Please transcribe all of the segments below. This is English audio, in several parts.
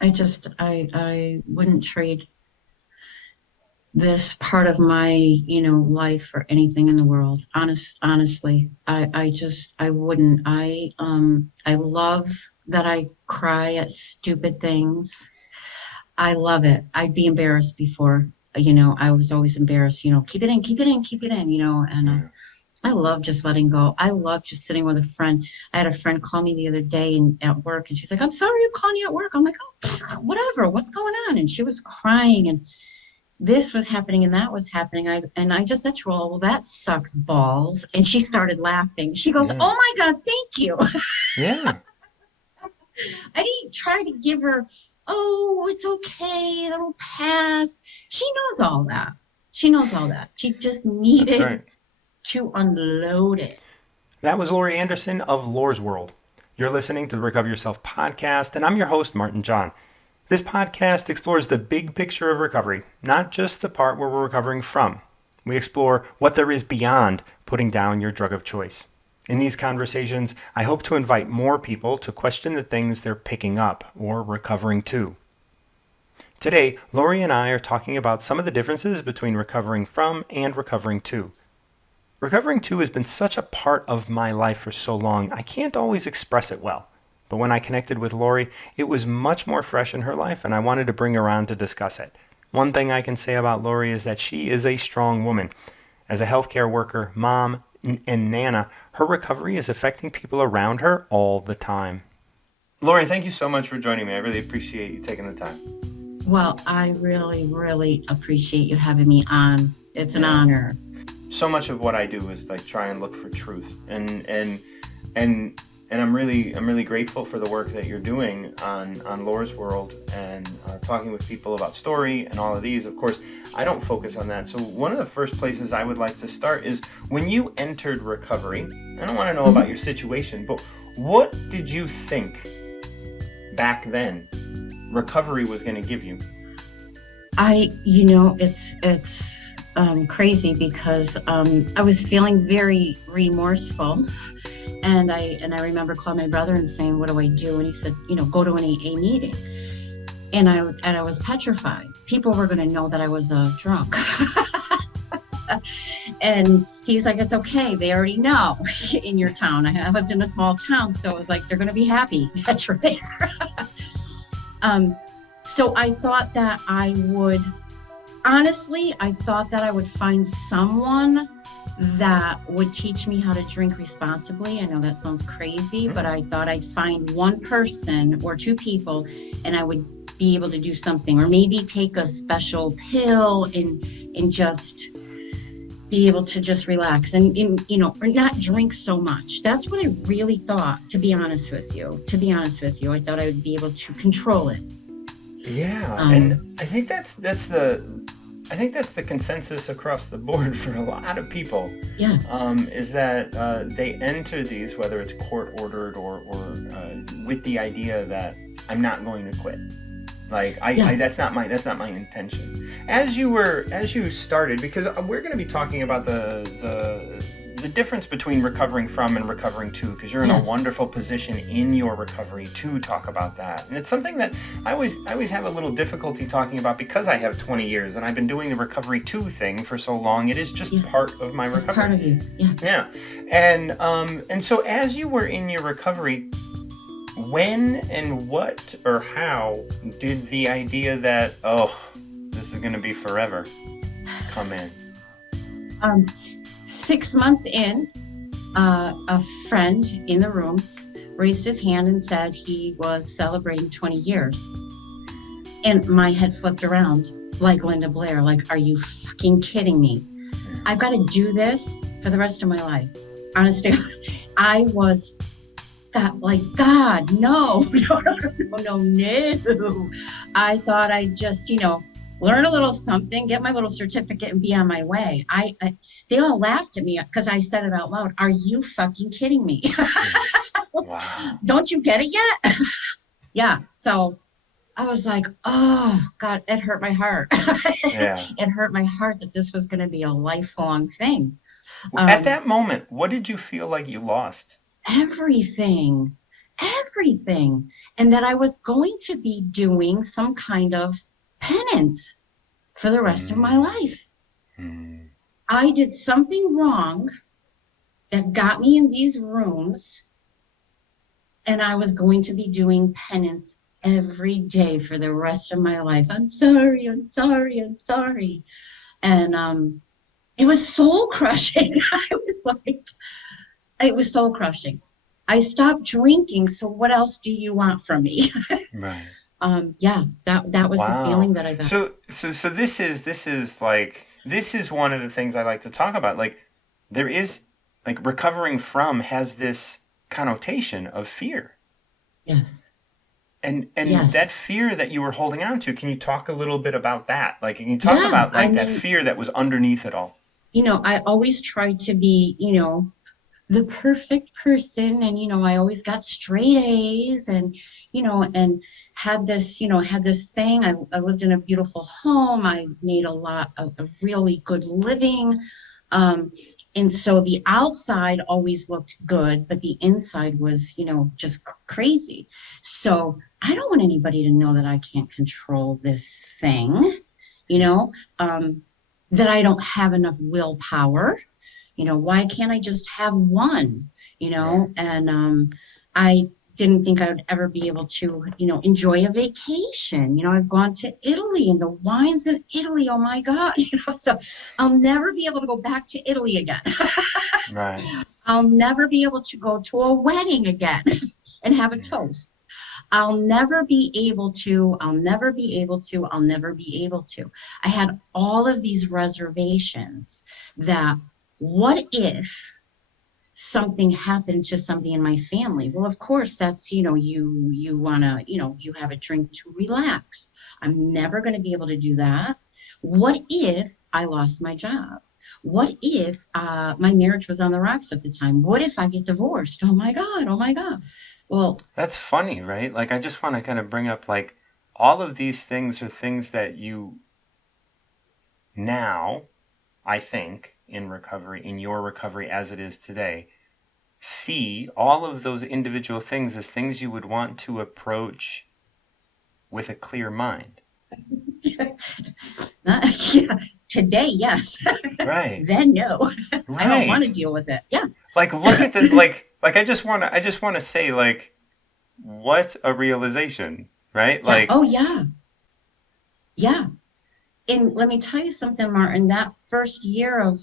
I wouldn't trade this part of my, life for anything in the world. Honestly, I wouldn't. I love that I cry at stupid things. I love it. I'd be embarrassed before, I was always embarrassed, keep it in, keep it in, keep it in, and Yeah. I love just letting go. I love just sitting with a friend. I had a friend call me the other day at work, and she's like, "I'm sorry I'm calling you at work." I'm like, "Oh, whatever. What's going on?" And she was crying, and this was happening, and that was happening. I just said to her, "Well, that sucks balls." And she started laughing. She goes, Yeah. "Oh my God, thank you." Yeah. I didn't try to give her, "Oh, it's okay. It'll pass." She knows all that. She knows all that. She just That's needed right. to unload it. That was Lori Anderson of Lore's World. You're listening to the Recover Yourself podcast, and I'm your host, Martin John. This podcast explores the big picture of recovery, not just the part where we're recovering from. We explore what there is beyond putting down your drug of choice. In these conversations, I hope to invite more people to question the things they're picking up or recovering to. Today, Lori and I are talking about some of the differences between recovering from and recovering to. Recovering to has been such a part of my life for so long, I can't always express it well. But when I connected with Lori, it was much more fresh in her life, and I wanted to bring her on to discuss it. One thing I can say about Lori is that she is a strong woman. As a healthcare worker, mom, and nana, her recovery is affecting people around her all the time. Lori, thank you so much for joining me. I really appreciate you taking the time. Well, I really, really appreciate you having me on. It's an Yeah. honor. So much of what I do is like try and look for truth, and I'm really grateful for the work that you're doing on Lore's World and talking with people about story and all of these. Of course, I don't focus on that. So one of the first places I would like to start is when you entered recovery. I don't want to know about Mhm. your situation, but what did you think back then recovery was going to give you? It's crazy because I was feeling very remorseful, and I remember calling my brother and saying, "What do I do?" And he said, "Go to an AA meeting." And I was petrified. People were going to know that I was drunk. And he's like, "It's okay. They already know in your town." I lived in a small town, so it was like they're going to be happy that you're there. Um, so I thought that I would honestly, I thought that I would find someone that would teach me how to drink responsibly. I know that sounds crazy, but Hmm. I thought I'd find one person or two people and I would be able to do something, or maybe take a special pill and just be able to just relax and or not drink so much. That's what I really thought, to be honest with you. To be honest with you, I thought I would be able to control it. Yeah, and Um, I think that's the consensus across the board for a lot of people, yeah, is that they enter these, whether it's court ordered or with the idea that I'm not going to quit. Like yeah, that's not my intention. As you started, because we're going to be talking about the difference between recovering from and recovering to, because you're in a yes. wonderful position in your recovery to talk about that, and it's something that I always have a little difficulty talking about because I have 20 years and I've been doing the recovery to thing for so long. It is just Yeah, part of my it's part recovery. of you. Yeah. Yeah, and so as you were in your recovery, when and what or how did the idea that, oh, this is going to be forever come in? Um, 6 months in, a friend in the rooms raised his hand and said he was celebrating 20 years. And my head flipped around like Linda Blair, like, are you fucking kidding me? I've got to do this for the rest of my life. Honestly, I was God, like, God, no, no, no, no, no, no. I thought I'd just, learn a little something, get my little certificate, and be on my way. They all laughed at me because I said it out loud. Are you fucking kidding me? Yeah. Wow. Don't you get it yet? Yeah. So I was like, oh God, it hurt my heart. Yeah. It hurt my heart that this was going to be a lifelong thing. At Um, that moment, what did you feel like you lost? everything, everything, and that I was going to be doing some kind of penance for the rest of my Mm, life. mm, I did something wrong that got me in these rooms, and I was going to be doing penance every day for the rest of my life. I'm sorry, I'm sorry, I'm sorry. And it was soul crushing. I was like, it was soul crushing. I stopped drinking, so what else do you want from me? right. Yeah, that was the Wow. feeling that I got. So this is like this is one of the things I like to talk about. Like there is like recovering from has this connotation of fear. Yes, And that yes. fear that you were holding on to, can you talk a little bit about that? Like can you talk Yeah, about I like that mean, fear that was underneath it all? I always tried to be, the perfect person, and I always got straight A's, and had this thing. I lived in a beautiful home. I made a really good living. um and so the outside always looked good, but the inside was just crazy. So I don't want anybody to know that I can't control this thing, you Yeah. know um that I don't have enough willpower. Why can't I just have one? Right. And I didn't think I would ever be able to, enjoy a vacation. I've gone to Italy, and the wines in Italy, oh my God, so I'll never be able to go back to Italy again. Right. I'll never be able to go to a wedding again and have a Mm. toast. I'll never be able to, I'll never be able to, I'll never be able to. I had all of these reservations that, what if something happened to somebody in my family? Well, of course, that's, you want to, you have a drink to relax. I'm never going to be able to do that. What if I lost my job? What if my marriage was on the rocks at the time? What if I get divorced? Oh my God, oh my God. Well, That's funny, right? Like I just want to kind of bring up like all of these things are things that you now, I think, in your recovery as it is today, see all of those individual things as things you would want to approach with a clear mind. yeah, today, yes. Right. Then no. I don't want to Right. deal with it. Yeah. Like look at the like I just want to say like what a realization, right? Yeah. Like Oh, yeah. Yeah. And let me tell you something, Martin, that first year of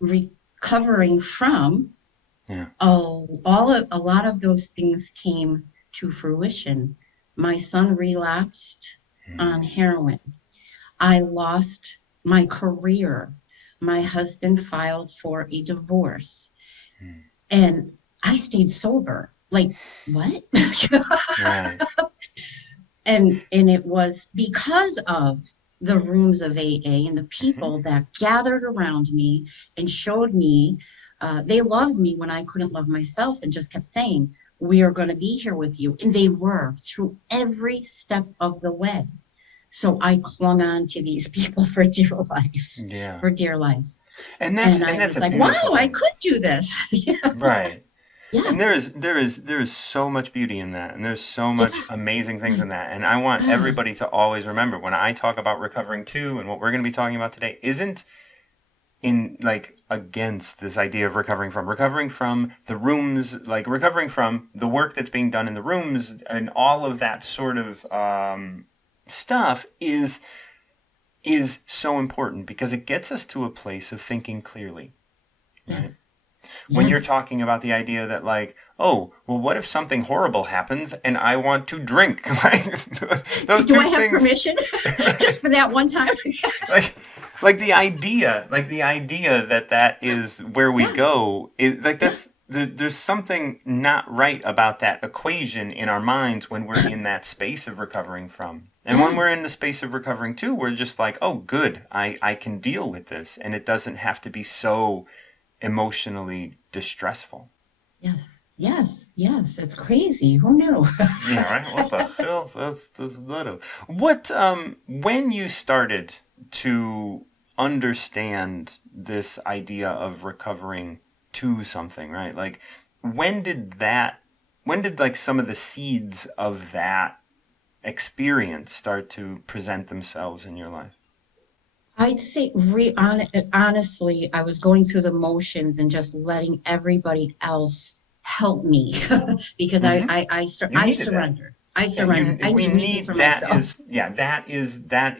recovering from, yeah. a lot of those things came to fruition. My son relapsed on Hmm. heroin. I lost my career. My husband filed for a divorce, Hmm. and I stayed sober. Like, what? Right. And it was because of the rooms of AA and the Hmm. people that gathered around me and showed me, they loved me when I couldn't love myself, and just kept saying, we are going to be here with you. And they were through every step of the way. So I clung on to these people for dear life, Yeah. for dear life. And that's And and I that's was a like, wow, beautiful I thing. could do this. Yeah, Right. yeah, And there is so much beauty in that, and there's so much yeah. amazing things My in that. And I want God. everybody to always remember when I talk about recovering too, and what we're going to be talking about today isn't in like against this idea of recovering from the rooms, like recovering from the work that's being done in the rooms, and all of that sort of stuff is so important because it gets us to a place of thinking clearly, right? Yes, When you're yes. talking about the idea that like, oh, well, what if something horrible happens and I want to drink? Like those Do two I have things, permission just for that one time? like like the idea that that is where we Yeah, go is like yeah, there's something not right about that equation in our minds when we're in that space of recovering from. And when yeah. we're in the space of recovering too, we're just like, oh, good, I can deal with this, and it doesn't have to be so emotionally distressful. Yes, yes, yes. It's crazy. Who knew? Yeah, right. What the hell? That's little. What when you started to understand this idea of recovering to something, right? Like when did that when did like some of the seeds of that experience start to present themselves in your life? I'd say honestly, I was going through the motions and just letting everybody else help me because Hmm. You I needed that. surrendered. I Yeah, surrendered. I we need me for need that myself. is yeah, that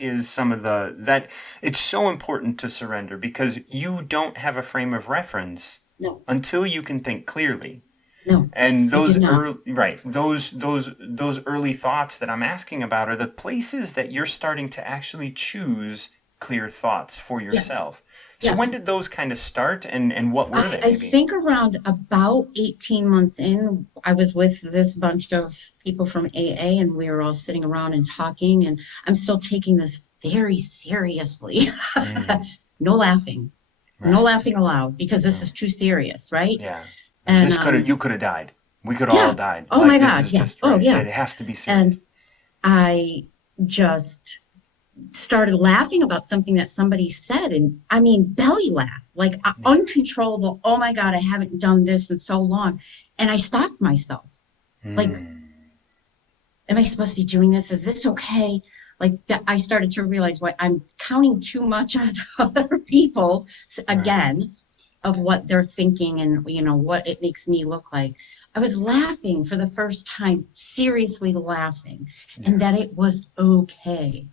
is some of that it's so important to surrender because you don't have a frame of reference No, until you can think clearly. no, And I did those not. early, right, those early thoughts that I'm asking about are the places that you're starting to actually choose clear thoughts for Yes, yourself. So when yes. did those kind of start and what were they I maybe? think around about 18 months in, I was with this bunch of people from AA, and we were all sitting around and talking. And I'm still taking this very seriously. Mm, No laughing, no right. laughing aloud because this No. is too serious, right? Yeah. 'Cause And this could have you could have died. We could all yeah, have died. oh my Like this God, is yeah, just oh right. yeah. It has to be serious. And I just started laughing about something that somebody said, and I mean belly laugh, like Yeah. uncontrollable. Oh my God, I haven't done this in so long. And I stopped myself. Like, Mm. am I supposed to be doing this? Is this okay? Like that, I started to realize what I'm counting too much on other people Right. again of what they're thinking and what it makes me look like. I was laughing for the first time, seriously laughing, and Yeah. that it was okay.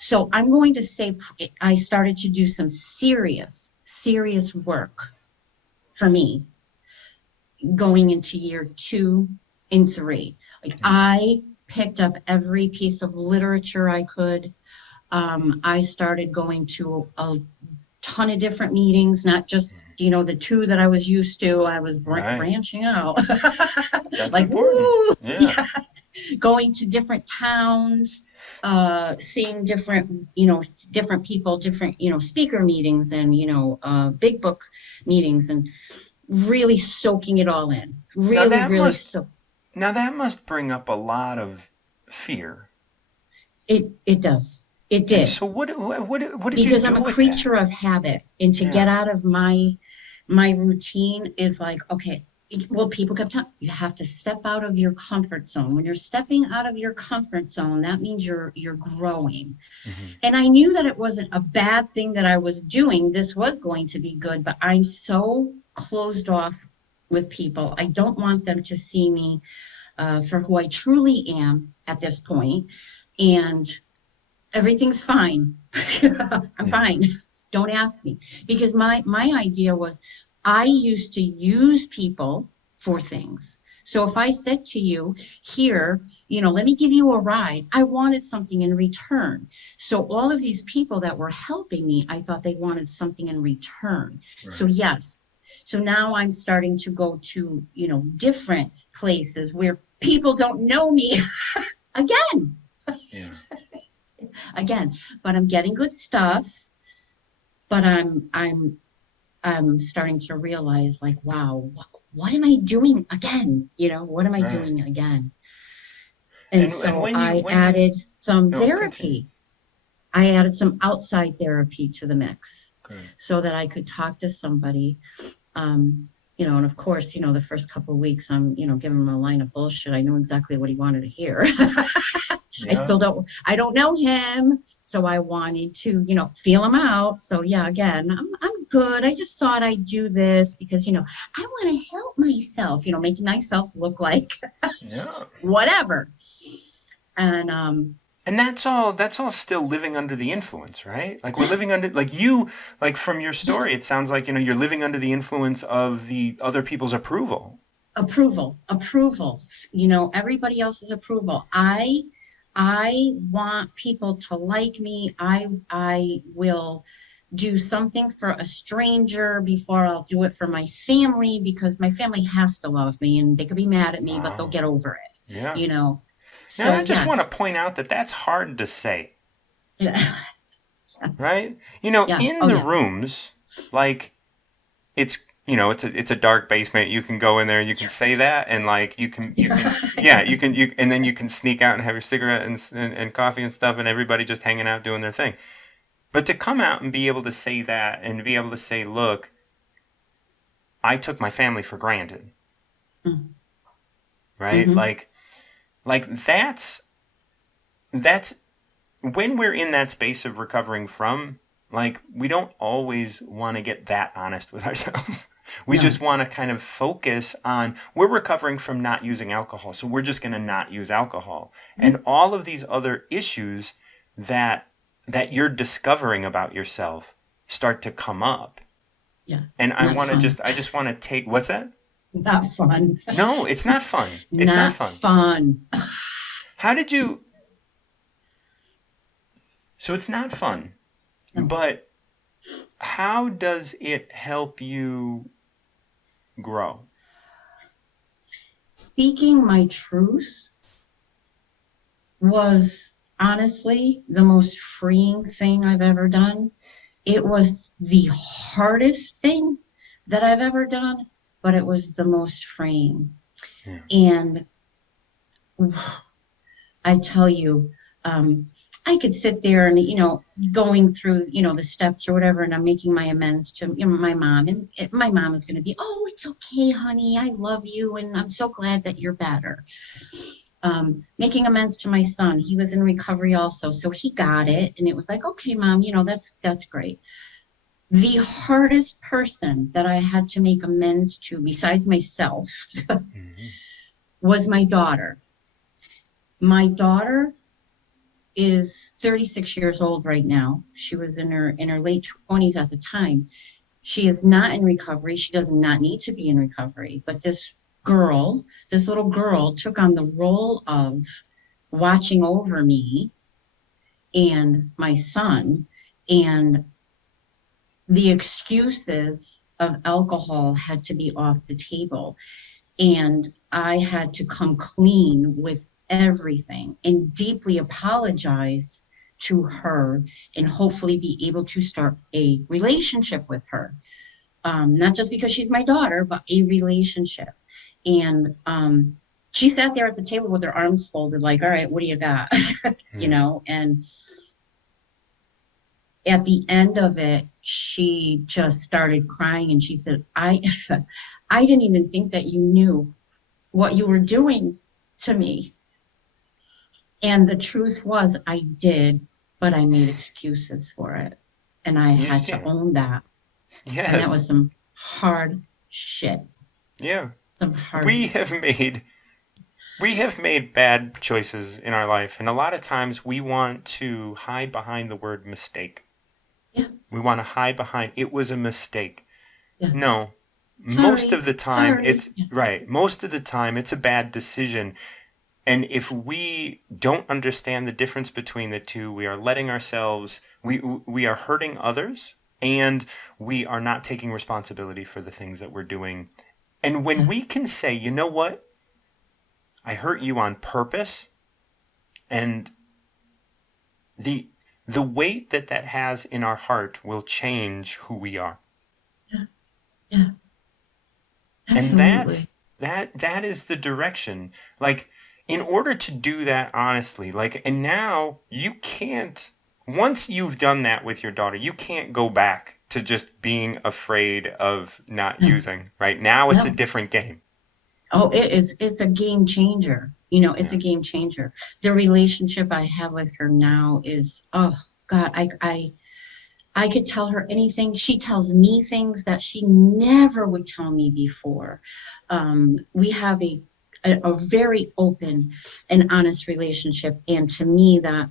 So I'm going to say I started to do some serious work for me going into year 2 and 3. Like Yeah. I picked up every piece of literature I could. I started going to a ton of different meetings, not just, the two that I was used to. I was Right. branching out. That's Like, important. woo, Yeah. yeah, going to different towns, seeing different people, different, speaker meetings and, big book meetings and really soaking it all in. Now Really, that really must so now that must bring up a lot of fear. it does. It And did. so what did you Because do I'm a with that? creature of habit, and to get Yeah. out of my routine is like, okay, well, people kept telling you have to step out of your comfort zone. When you're stepping out of your comfort zone, that means you're growing. Hmm. And I knew that it wasn't a bad thing that I was doing. This was going to be good, but I'm so closed off with people. I don't want them to see me for who I truly am at this point. And everything's fine. I'm Yeah. fine. Don't ask me. Because my idea was I used to use people for things. So if I said to you, here, let me give you a ride, I wanted something in return. So all of these people that were helping me, I thought they wanted something in return. So Right. yes. So now I'm starting to go to, different places where people don't know me again, Yeah. again, but I'm getting good stuff, but I'm starting to realize like, wow, what am I doing again? What am I Right. doing again? And And so I added some no, continue. therapy. I added some outside therapy to the mix Good. so that I could talk to somebody. And of course, the first couple of weeks, I'm, giving him a line of bullshit. I knew exactly what he wanted to hear. Yeah. I don't know him. So I wanted to, feel him out. So yeah, again, I'm good. I just thought I'd do this because, I want to help myself, making myself look like Yeah. whatever. And And that's all still living under the influence, right? Like we're living yes, under like you like from your story yes. it sounds like you're living under the influence of the other people's approval. Approval, everybody else's approval. I want people to like me. I will do something for a stranger before I'll do it for my family because my family has to love me and they could be mad at me, but they'll Wow. get over it, Yeah. you know. Now I So just want to yes. point out that that's hard to say, Yeah. right? Yeah. In Oh the yeah. rooms, like it's it's a dark basement. You can go in there, you can say that, and like you can yeah you and then you can sneak out and have your cigarette and coffee and stuff, and everybody just hanging out doing their thing. But to come out and be able to say that and be able to say, look, I took my family for granted. Mm. right? Mm-hmm. Like that's when we're in that space of recovering from, like, we don't always want to get that honest with ourselves. We No. just want to kind of focus on, we're recovering from not using alcohol, so we're just going to not use alcohol. Mhm. And all of these other issues that you're discovering about yourself start to come up. Yeah. And Not fun. I just want to take, what's that? Not fun. No, it's not fun. It's not Not fun. fun. How did you, so it's not fun, No. but how does it help you grow? Speaking my truth was honestly the most freeing thing I've ever done. It was the hardest thing that I've ever done, but it was the most freeing. Yeah. And I tell you, um, I could sit there and, going through, the steps or whatever, and I'm making my amends to, my mom. And my mom is going to be, oh, it's okay, honey. I love you. And I'm so glad that you're better. Making amends to my son. He was in recovery also. So he got it. And it was like, okay, mom, that's great. The hardest person that I had to make amends to, besides myself, Mm-hmm. was my daughter. My daughter is 36 years old right now. She was in her late 20s at the time. She is not in recovery. She does not need to be in recovery. But this little girl took on the role of watching over me and my son, and the excuses of alcohol had to be off the table. And I had to come clean with everything and deeply apologize to her and hopefully be able to start a relationship with her. Not just because she's my daughter, but a relationship. And she sat there at the table with her arms folded, like, all right, what do you got? Yeah. And at the end of it, she just started crying and she said, I didn't even think that you knew what you were doing to me. And the truth was, I did, but I made excuses for it. And I You had to can. own that. And that Yes. was some hard shit. Yeah. Some hard. We have made we have made bad choices in our life, and a lot of times we want to hide behind the word mistake. Yeah, We want to hide behind, it was a mistake. yeah. No. Most of Sorry, the time sorry. it's Yeah, right. Most of the time it's a bad decision. And if we don't understand the difference between the two, we are letting ourselves, we are hurting others, and we are not taking responsibility for the things that we're doing. And when yeah, we can say, you know what, I hurt you on purpose, and the the weight that that has in our heart will change who we are. yeah, yeah. And Absolutely. that is the direction. Like, in order to do that honestly, like, and now you can't, once you've done that with your daughter, you can't go back to just being afraid of not No, using. Right now it's a no. different game. Oh, it's a game changer. It's Yeah. a game changer. The relationship I have with her now is, oh God, I could tell her anything. She tells me things that she never would tell me before. We have a very open and honest relationship. And to me, that,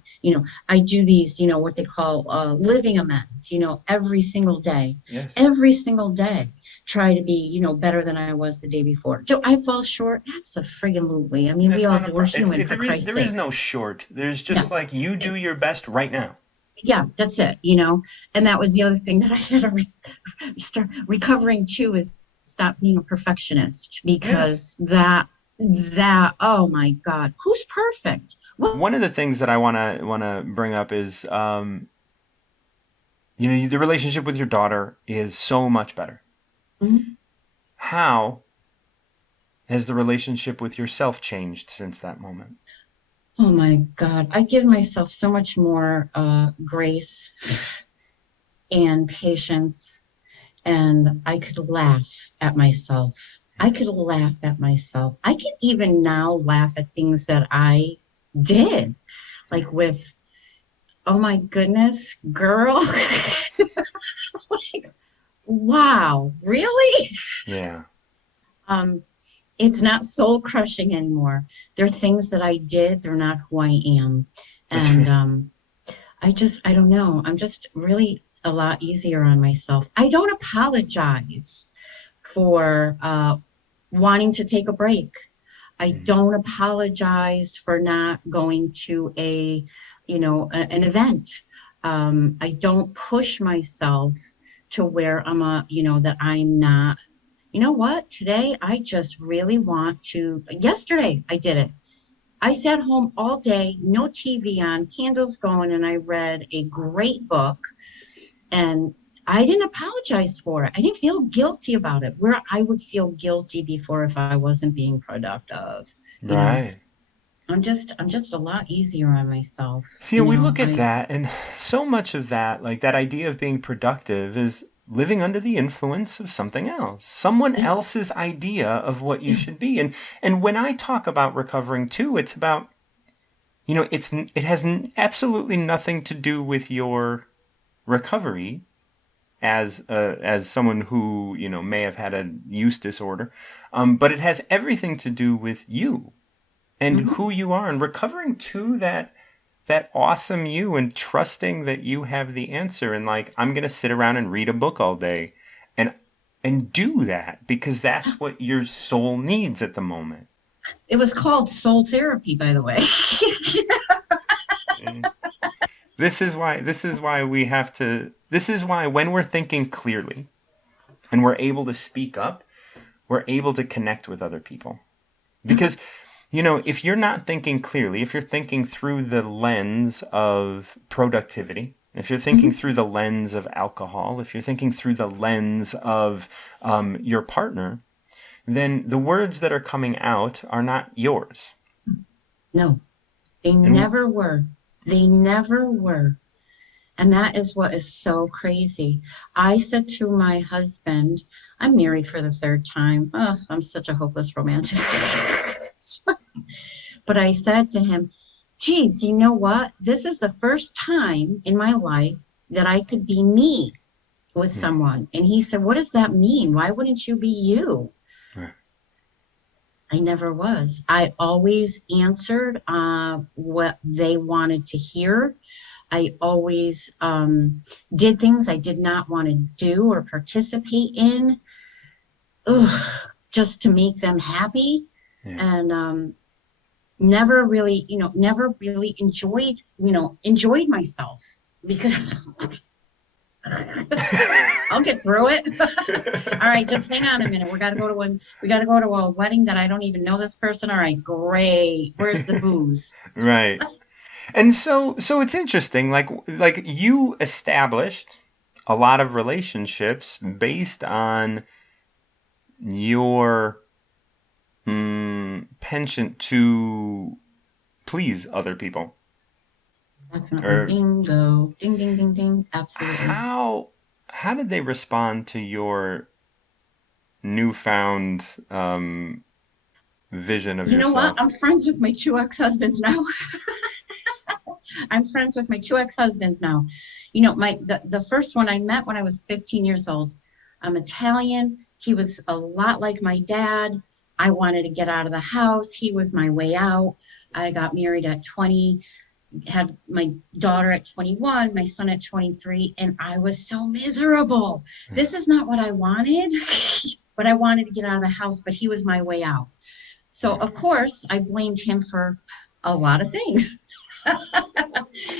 I do these, what they call living amends, Yes. every single day, try to be, better than I was the day before. Do I fall short? Absolutely. I mean, we That's all not a do. We're problem. human, for Christ's There is sakes. no short. There's just No. like, you do your best right now. Yeah, that's it, and that was the other thing that I had to start recovering too, is stop being a perfectionist, Yes. because that oh my God, who's perfect? What? One of the things that I wanna bring up is, the relationship with your daughter is so much better. Mhm. How has the relationship with yourself changed since that moment? Oh my God, I give myself so much more grace and patience, and I could laugh at myself. I could laugh at myself. I can even now laugh at things that I did, like with, oh my goodness, girl. Like, wow, really? Yeah. Um, it's not soul crushing anymore. They're things that I did, they're not who I am. And I don't know. I'm just really a lot easier on myself. I don't apologize for wanting to take a break. I don't apologize for not going to an event. I don't push myself to where that I'm not. You know what? Today, I just really want to. Yesterday, I did it. I sat home all day, no TV on, candles going, and I read a great book. And I didn't apologize for it. I didn't feel guilty about it. Where I would feel guilty before if I wasn't being productive. You know, Right. I'm just a lot easier on myself. See, we look at that, and so much of that, like that idea of being productive, is living under the influence of something else, someone Yeah, else's idea of what you yeah, should be. And when I talk about recovering too, it's about, it has absolutely nothing to do with your recovery as someone who may have had a use disorder, but it has everything to do with you and hmm who you are, and recovering to that awesome you, and trusting that you have the answer, and like, I'm going to sit around and read a book all day and do that because that's what your soul needs at the moment. It was called soul therapy, by the way. Mm. This is why when we're thinking clearly and we're able to speak up, we're able to connect with other people. Mhm, Because, if you're not thinking clearly, if you're thinking through the lens of productivity, if you're thinking mhm. through the lens of alcohol, if you're thinking through the lens of your partner, then the words that are coming out are not yours. No, they And never were. They never were. And that is what is so crazy. I said to my husband, I'm married for the third time. Oh, I'm such a hopeless romantic. But I said to him, geez, you know what? This is the first time in my life that I could be me with yeah, someone. And he said, what does that mean? Why wouldn't you be you? right, I never was. I always answered what they wanted to hear. I always did things I did not want to do or participate in, ugh, just to make them happy. yeah. And never really, never really enjoyed myself because I'll get through it. All right, just hang on a minute. We got to go to a wedding that I don't even know this person. All right, great. Where's the booze? Right. And so it's interesting, like you established a lot of relationships based on your penchant to please other people. Definitely. Or Bingo. Ding, ding, ding, ding. Absolutely. how how did they respond to your newfound vision of You know what? yourself? I'm friends with my two ex-husbands now. I'm friends with my two ex-husbands now. The first one I met when I was 15 years old. I'm Italian. He was a lot like my dad. I wanted to get out of the house. He was my way out. I got married at 20, had my daughter at 21, my son at 23, and I was so miserable. This is not what I wanted, but I wanted to get out of the house, but he was my way out. So, of course, I blamed him for a lot of things.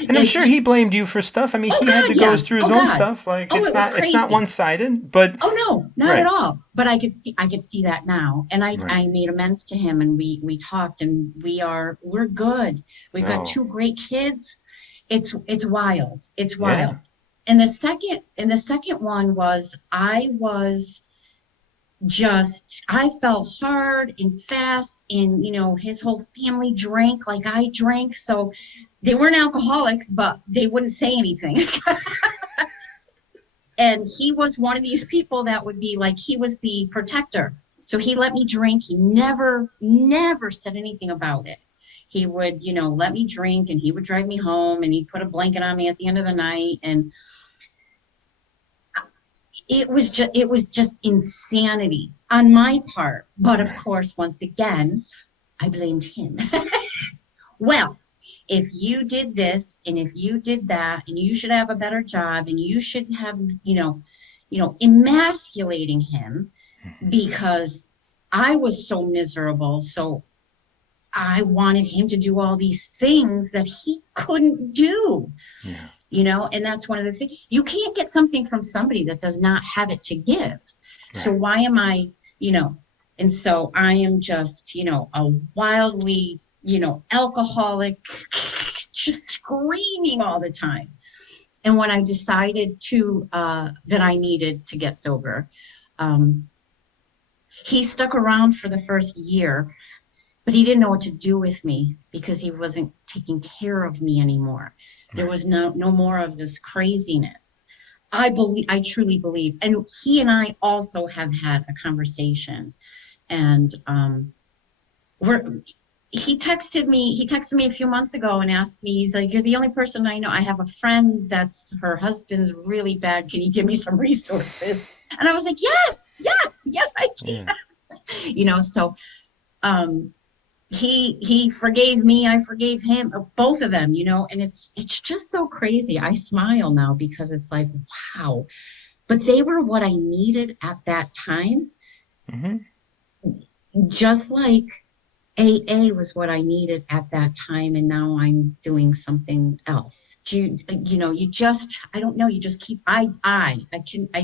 And I'm Like, sure he blamed you for stuff. I mean, oh he had God, to go yes. through his Oh own God. stuff. Like, Oh, it was it's not crazy. one-sided, but Oh no, not at right, all. But I could see that now. And I right. I made amends to him and we talked and we're good. We've got No. two great kids. It's wild. It's Yeah. wild. And the second one was I fell hard and fast, and his whole family drank like I drank. So they weren't alcoholics, but they wouldn't say anything. And he was one of these people that would be like, he was the protector. So he let me drink. He never said anything about it. He would, let me drink, and he would drive me home, and he'd put a blanket on me at the end of the night. And it was just insanity on my part. But of Right. course, once again, I blamed him. Well, if you did this and if you did that, and you should have a better job, and you should have, emasculating him because I was so miserable. So I wanted him to do all these things that he couldn't do, Yeah. and that's one of the things. You can't get something from somebody that does not have it to give. So Right. why am I, and so I am just, a wildly, alcoholic, just screaming all the time. And when I decided that I needed to get sober, um, he stuck around for the first year, but he didn't know what to do with me because he wasn't taking care of me anymore. There Right. was no more of this craziness. I truly believe, and he and I also have had a conversation, and we're he texted me a few months ago and asked me, he's like, "You're the only person I know. I have a friend that's her husband's really bad. Can you give me some resources?" And I was like, yes, yes, yes, I Yeah. can. So um he forgave me, I forgave him, both of them, and it's just so crazy. I smile now because it's like, wow. But they were what I needed at that time, Hmm. just like AA was what I needed at that time, and now I'm doing something else. You just, I don't know, you just keep, I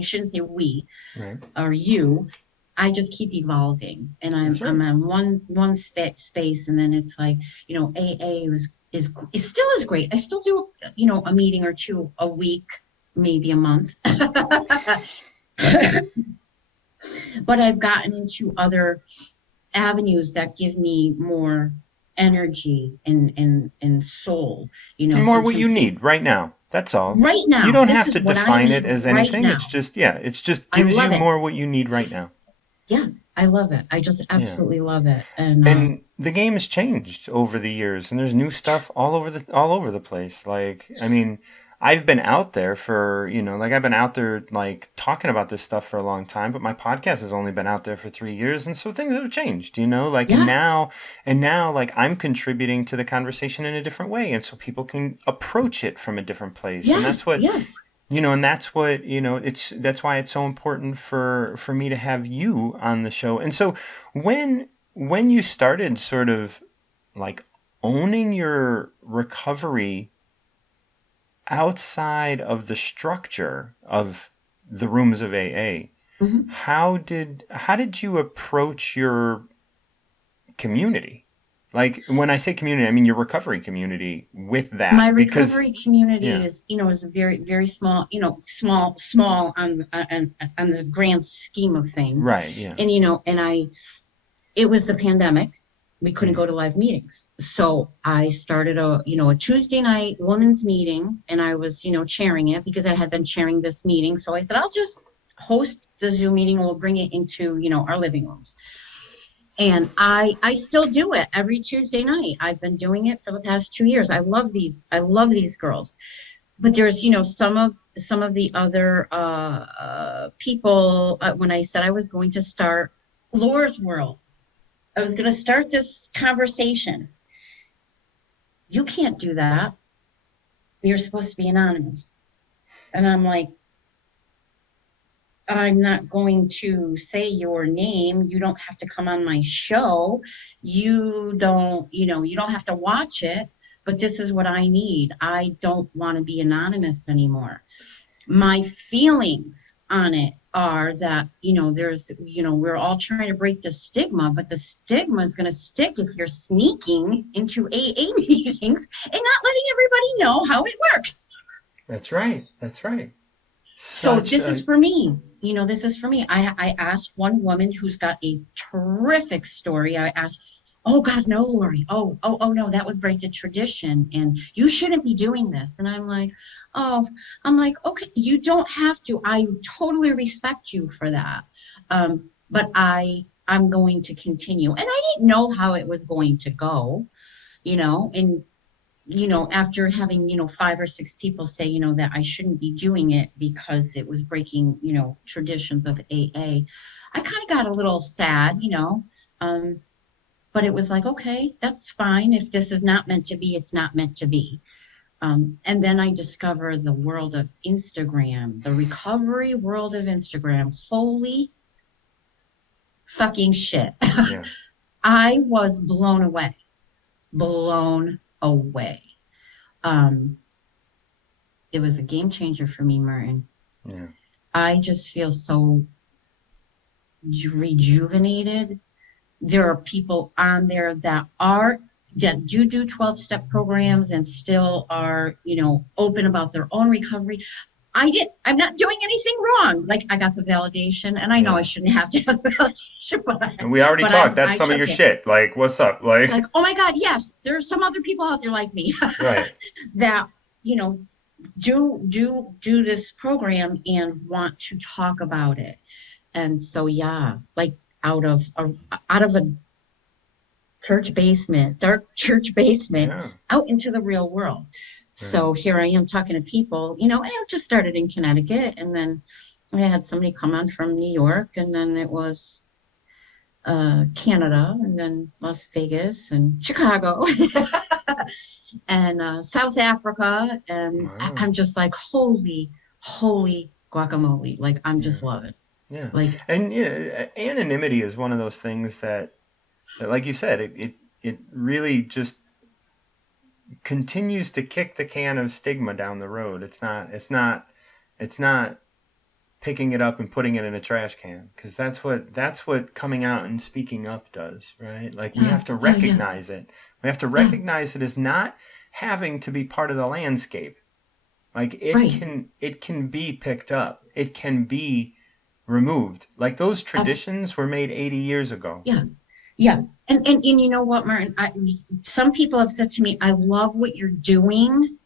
shouldn't say we Right. or you, I just keep evolving, and I'm That's right. I'm in one space, and then it's like, AA is still is great. I still do, a meeting or two a week, maybe a month. But I've gotten into other avenues that give me more energy and soul. More what you Sometimes need right now. That's all. right You now, don't this have is to what I define need it as right anything. It's now. just, yeah, it's just I gives you love it. more what you need right now. Yeah, I love it. I just Yeah. absolutely love it. And And the game has changed over the years, and there's new stuff all over the place. Like, I mean, I've been out there for, like I've been out there like talking about this stuff for a long time, but my podcast has only been out there for 3 years, and so things have changed, like and yeah, now like I'm contributing to the conversation in a different way, and so people can approach it from a different place, and that's yes, what yes. and that's what, that's why it's so important for me to have you on the show. And so when you started sort of like owning your recovery outside of the structure of the rooms of AA, Mhm. how did you approach your community? Like when I say community, I mean your recovery community with My that because recovery community yeah, is very, very small, small on the grand scheme of things. right, yeah. And, it was the pandemic. We couldn't Hmm. go to live meetings. So I started a Tuesday night women's meeting, and I was, chairing it because I had been chairing this meeting. So I said, I'll just host the Zoom meeting, and we'll bring it into, our living rooms. And I still do it every Tuesday night. I've been doing it for the past 2 years. I love these girls. But there's, some of the other people, when I said I was going to start Lore's World, I was going to start this conversation. You can't do that. You're supposed to be anonymous. And I'm like, I'm not going to say your name. You don't have to come on my show. You don't have to watch it, but this is what I need. I don't want to be anonymous anymore. My feelings on it are that, we're all trying to break the stigma, but the stigma is going to stick if you're sneaking into AA meetings and not letting everybody know how it works. That's right. That's right. So Such this is a for me. This is for me. I asked one woman who's got a terrific story. I asked, "Oh God, no, Lori. Oh no, that would break the tradition, and you shouldn't be doing this." And oh, I'm like, okay, you don't have to. I totally respect you for that. But I'm going to continue. And I didn't know how it was going to go, and after having, 5 or 6 people say, that I shouldn't be doing it because it was breaking, traditions of AA, I kind of got a little sad, um, but it was like, okay, that's fine. If this is not meant to be, it's not meant to be. And then I discovered the world of Instagram, the recovery world of Instagram. Holy fucking shit. Yeah. I was blown away. Um, it was a game changer for me, Martin. Yeah. I just feel so rejuvenated. There are people on there that do 12-step programs and still are, open about their own recovery. I'm not doing anything wrong. Like, I got the validation, and I know I Yeah. shouldn't have to have the validation, And we already talked. That's I some of took your it. shit. Like, what's up? Like, oh my God, yes, there's some other people out there like me Right. that, you know, do this program and want to talk about it. And so, yeah, like out of a dark church basement, Yeah. out into the real world. Right. So here I am talking to people, I just started in Connecticut, and then I had somebody come on from New York, and then it was Canada, and then Las Vegas and Chicago and South Africa. And Wow. I'm just like, holy guacamole. Like, I'm Yeah. just loving. Yeah. Like, And anonymity is one of those things that like you said, it really just continues to kick the can of stigma down the road. It's not picking it up and putting it in a trash can, because that's what coming out and speaking up does, right? Like, we yeah, have to yeah, yeah, recognize it. We have to yeah, recognize it as not having to be part of the landscape. Like, it right. can it can be picked up. It can be removed. Like, those Abs- traditions were made 80 years ago. yeah. Yeah. And you know what, Martin? Some people have said to me, I love what you're doing,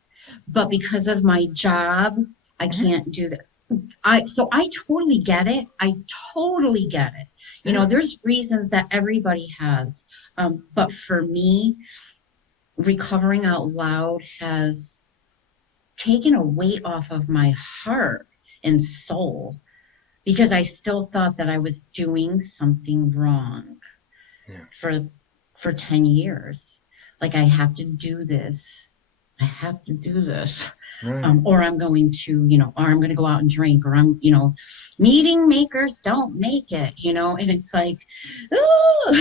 but because of my job, I Hmm. can't do that. So I totally get it. I totally get it. Yeah. There's reasons that everybody has. But for me, recovering out loud has taken a weight off of my heart and soul, because I still thought that I was doing something wrong Yeah. for 10 years. Like, I have to do this. I have to do this. Right. Or I'm going to, or I'm going to go out and drink, or meeting makers don't make it, and it's like, ooh,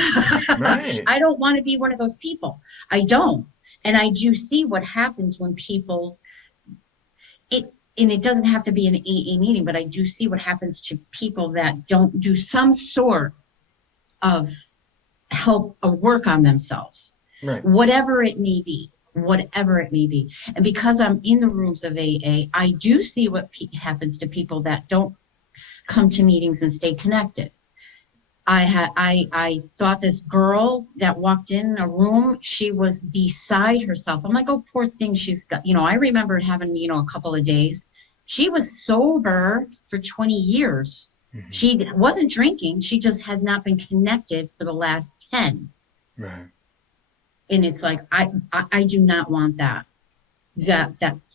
Right. I don't want to be one of those people. I don't. And I do see what happens when people, it, and it doesn't have to be an AA meeting, but I do see what happens to people that don't do some sort of help or work on themselves, Right. whatever it may be. And because I'm in the rooms of AA, I do see what happens to people that don't come to meetings and stay connected. I thought this girl that walked in a room, she was beside herself. I'm like, oh, poor thing. She's got, I remember having, a couple of days. She was sober for 20 years. Hmm. She wasn't drinking. She just had not been connected for the last 10. Right. And it's like, I do not want that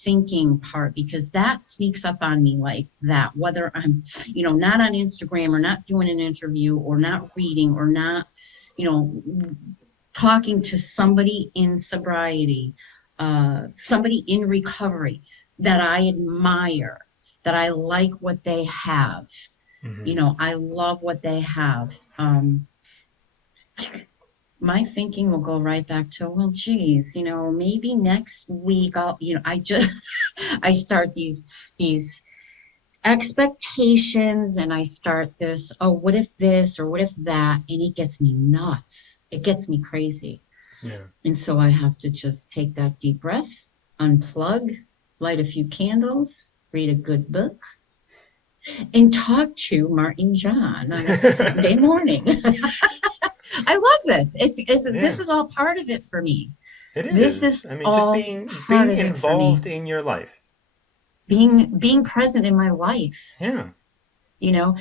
thinking part, because that sneaks up on me like that, whether I'm, not on Instagram, or not doing an interview, or not reading, or not, you know, talking to somebody in sobriety, somebody in recovery that I admire, that I like what they have. Hmm. I love what they have. My thinking will go right back to, well, geez, maybe next week I start these expectations, and I start this, oh, what if this, or what if that? And it gets me nuts. It gets me crazy. Yeah. And so I have to just take that deep breath, unplug, light a few candles, read a good book, and talk to Martin John on a Sunday morning. I love this. This Yeah. is all part of it for me. It This is. is I mean, just all being part being of it for me. involved in your life. Being present in my life. Yeah.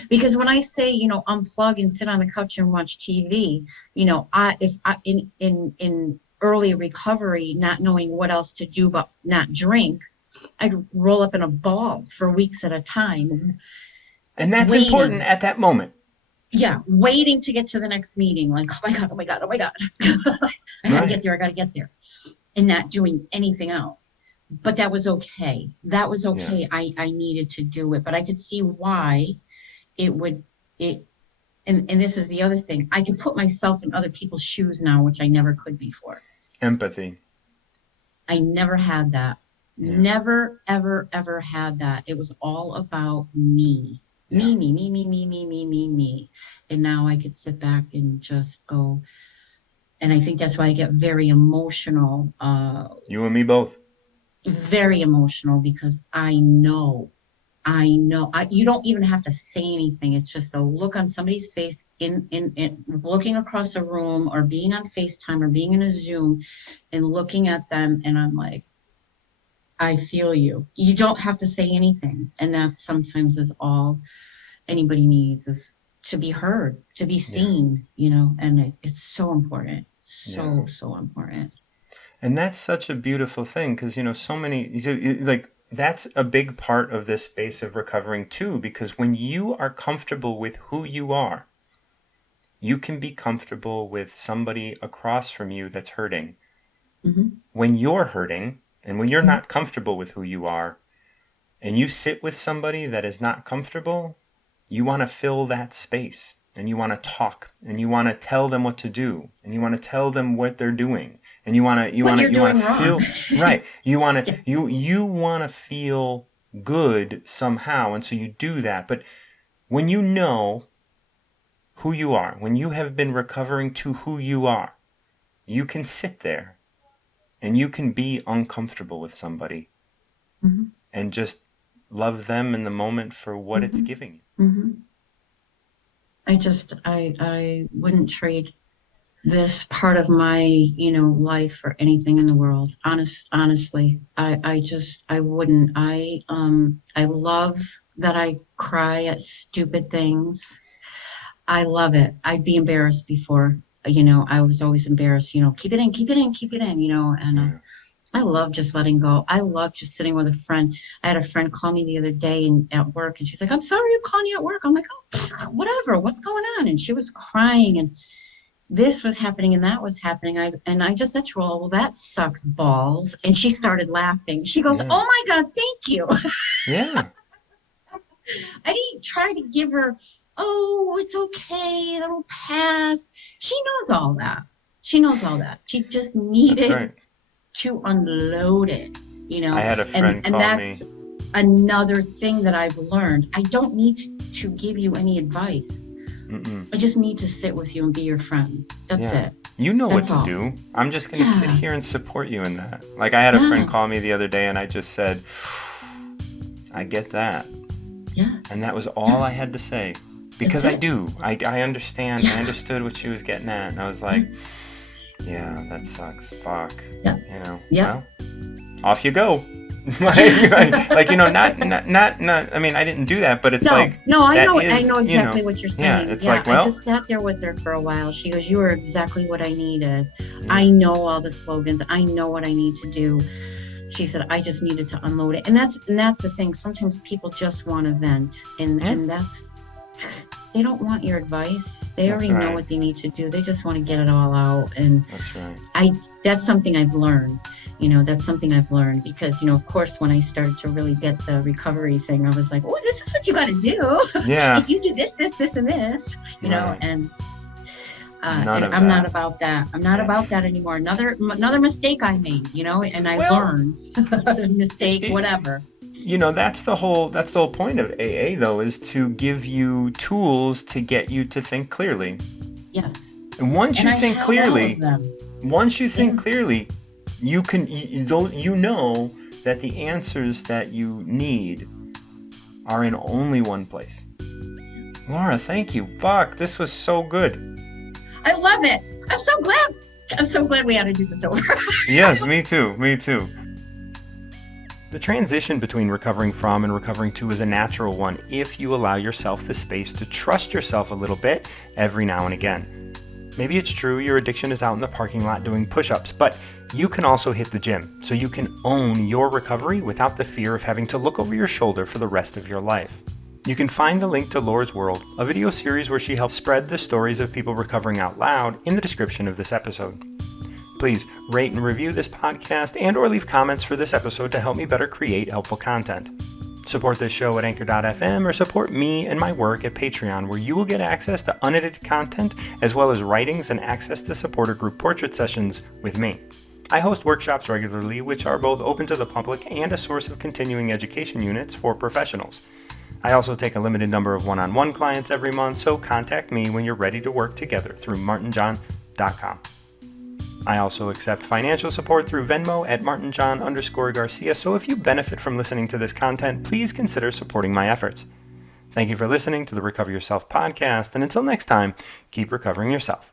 because when I say, unplug and sit on the couch and watch TV, if I in early recovery, not knowing what else to do but not drink, I'd roll up in a ball for weeks at a time, And that's important waiting. at that moment. Yeah, waiting to get to the next meeting, like, oh my God, oh my God, oh my God. I gotta get there, I gotta get there. And not doing anything else. But that was okay. That was Yeah. okay. I needed to do it, but I could see why it would it and this is the other thing. I could put myself in other people's shoes now, which I never could before. Empathy. I never had that. Yeah. Never, ever, ever had that. It was all about me. Yeah. Me. And now I could sit back and just go. And I think that's why I get very emotional. You and me both. Very emotional because I know. You don't even have to say anything. It's just a look on somebody's face in looking across a room or being on FaceTime or being in a Zoom and looking at them. And I'm like, I feel you. You don't have to say anything. And that sometimes is all anybody needs, is to be heard, to be seen, and it's so important. So important. And that's such a beautiful thing because, so many, like, that's a big part of this space of recovering too, because when you are comfortable with who you are, you can be comfortable with somebody across from you that's hurting. Mm-hmm. When you're hurting and when you're not comfortable with who you are and you sit with somebody that is not comfortable, you want to fill that space and you want to talk and you want to tell them what to do and you want to tell them what they're doing. And you want to feel right. You want to you want to feel good somehow, and so you do that. But when you know who you are, when you have been recovering to who you are, you can sit there and you can be uncomfortable with somebody and just love them in the moment for what it's giving you. Mm-hmm. I wouldn't trade this part of my, life for anything in the world. Honestly, I wouldn't. I love that I cry at stupid things. I love it. I'd be embarrassed before, I was always embarrassed, keep it in, and I love just letting go. I love just sitting with a friend. I had a friend call me the other day at work, and she's like, I'm sorry I'm calling you at work. I'm like, oh, whatever, what's going on? And she was crying, and this was happening and that was happening. I just said to her, well, that sucks balls. And she started laughing. She goes, oh my God, thank you. Yeah. I didn't try to give her, oh, it's okay, it'll pass. She knows all that. She just needed to unload it, I had a friend and call that's me. Another thing that I've learned. I don't need to give you any advice. I just need to sit with you and be your friend. That's it. You know That's what to do. I'm just going to sit here and support you in that. Like, I had a friend call me the other day and I just said, I get that. Yeah. And that was all I had to say. Because I do. I understand. I understood what she was getting at. And I was like, yeah, that sucks. Fuck. Yeah. Well, off you go. not I mean, I didn't do that, but it's I know exactly what you're saying. Yeah, it's like, well, I just sat there with her for a while. She goes, you were exactly what I needed. I know all the slogans. I know what I need to do. She said, I just needed to unload it. And that's the thing. Sometimes people just want to vent, and that's, they don't want your advice. They already know what they need to do. They just want to get it all out. And that's something I've learned. That's something I've learned because, of course, when I started to really get the recovery thing, I was like, oh, this is what you got to do. Yeah. If you do this, and this, and I'm not about that. I'm not about that anymore. Another mistake I made, and I learned mistake, whatever. That's the whole point of AA, though, is to give you tools to get you to think clearly. Yes. And once you think clearly, you can, know that the answers that you need are in only one place. Laura, thank you. Fuck, this was so good. I love it. I'm so glad we had to do this over. Yes, me too. The transition between recovering from and recovering to is a natural one if you allow yourself the space to trust yourself a little bit every now and again. Maybe it's true your addiction is out in the parking lot doing push-ups, but you can also hit the gym, so you can own your recovery without the fear of having to look over your shoulder for the rest of your life. You can find the link to Laura's World, a video series where she helps spread the stories of people recovering out loud, in the description of this episode. Please rate and review this podcast and or leave comments for this episode to help me better create helpful content. Support this show at anchor.fm or support me and my work at Patreon, where you will get access to unedited content as well as writings and access to supporter group portrait sessions with me. I host workshops regularly, which are both open to the public and a source of continuing education units for professionals. I also take a limited number of one-on-one clients every month, so contact me when you're ready to work together through martinjohn.com. I also accept financial support through Venmo at martinjohn_Garcia, so if you benefit from listening to this content, please consider supporting my efforts. Thank you for listening to the Recover Yourself podcast, and until next time, keep recovering yourself.